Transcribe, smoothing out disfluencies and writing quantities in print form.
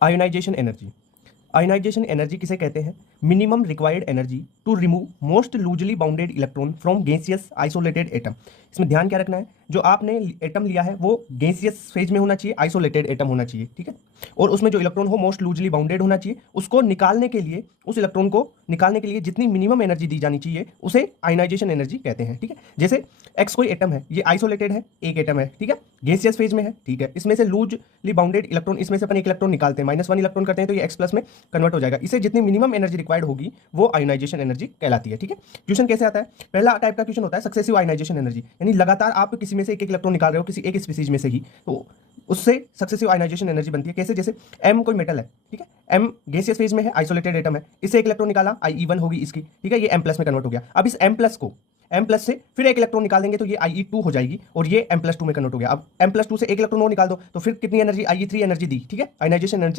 Ionisation energy. Ionisation energy किसे कहते हैं? Minimum required energy to remove most loosely bounded electron from gaseous isolated atom. इसमें ध्यान क्या रखना है, जो आपने एटम लिया है वो गैसियस फेज में होना चाहिए, आइसोलेटेड एटम होना चाहिए, ठीक है। और उसमें जो इलेक्ट्रॉन हो मोस्ट लूजली बाउंडेड होना चाहिए। उसको निकालने के लिए, उस इलेक्ट्रॉन को निकालने के लिए जितनी मिनिमम एनर्जी दी जानी चाहिए उसे आयोनाइजेशन एनर्जी कहते हैं, ठीक है। जैसे एक्स कोई एटम है, ये आइसोलेटेड है, एक एटम है, ठीक है, गैसियस फेज में है, ठीक है। इसमें से लूजली बाउंडेड इलेक्ट्रॉन, इसमें से अपन एक इलेक्ट्रॉन निकालते हैं, -1 इलेक्ट्रॉन करते हैं तो ये एक्स प्लस में कन्वर्ट हो जाएगा। इसे जितनी मिनिमम एनर्जी रिक्वायर्ड होगी वो आयोनाइजेशन एनर्जी कहलाती है, ठीक है। क्वेश्चन कैसे आता है? पहला टाइप का क्वेश्चन होता है सक्सेसिव आयोनाइजेशन एनर्जी, यानी लगातार आप किसी में से एक एक इलेक्ट्रॉन निकाल रहे हो, किसी एक स्पीसीज में से ही, तो उससे सक्सेसिव आयोनाइजेशन एनर्जी बनती है। कैसे? जैसे एम कोई मेटल है, ठीक है, एम गैसियस फेज में है, आइसोलेटेड एटम है, इससे एक इलेक्ट्रॉन निकाला, IE1 होगी इसकी, ठीक है, ये एम प्लस में कन्वर्ट हो गया। अब इस एम प्लस को, एम प्लस से फिर एक इलेक्ट्रॉन निकाल देंगे तो ये IE2 हो जाएगी और ये M+2 में कन्वर्ट हो गया। अब M+2 से एक इलेक्ट्रॉन और निकाल दो तो फिर कितनी एनर्जी? IE3 एनर्जी दी, ठीक है, आयोनाइजेशन एनर्जी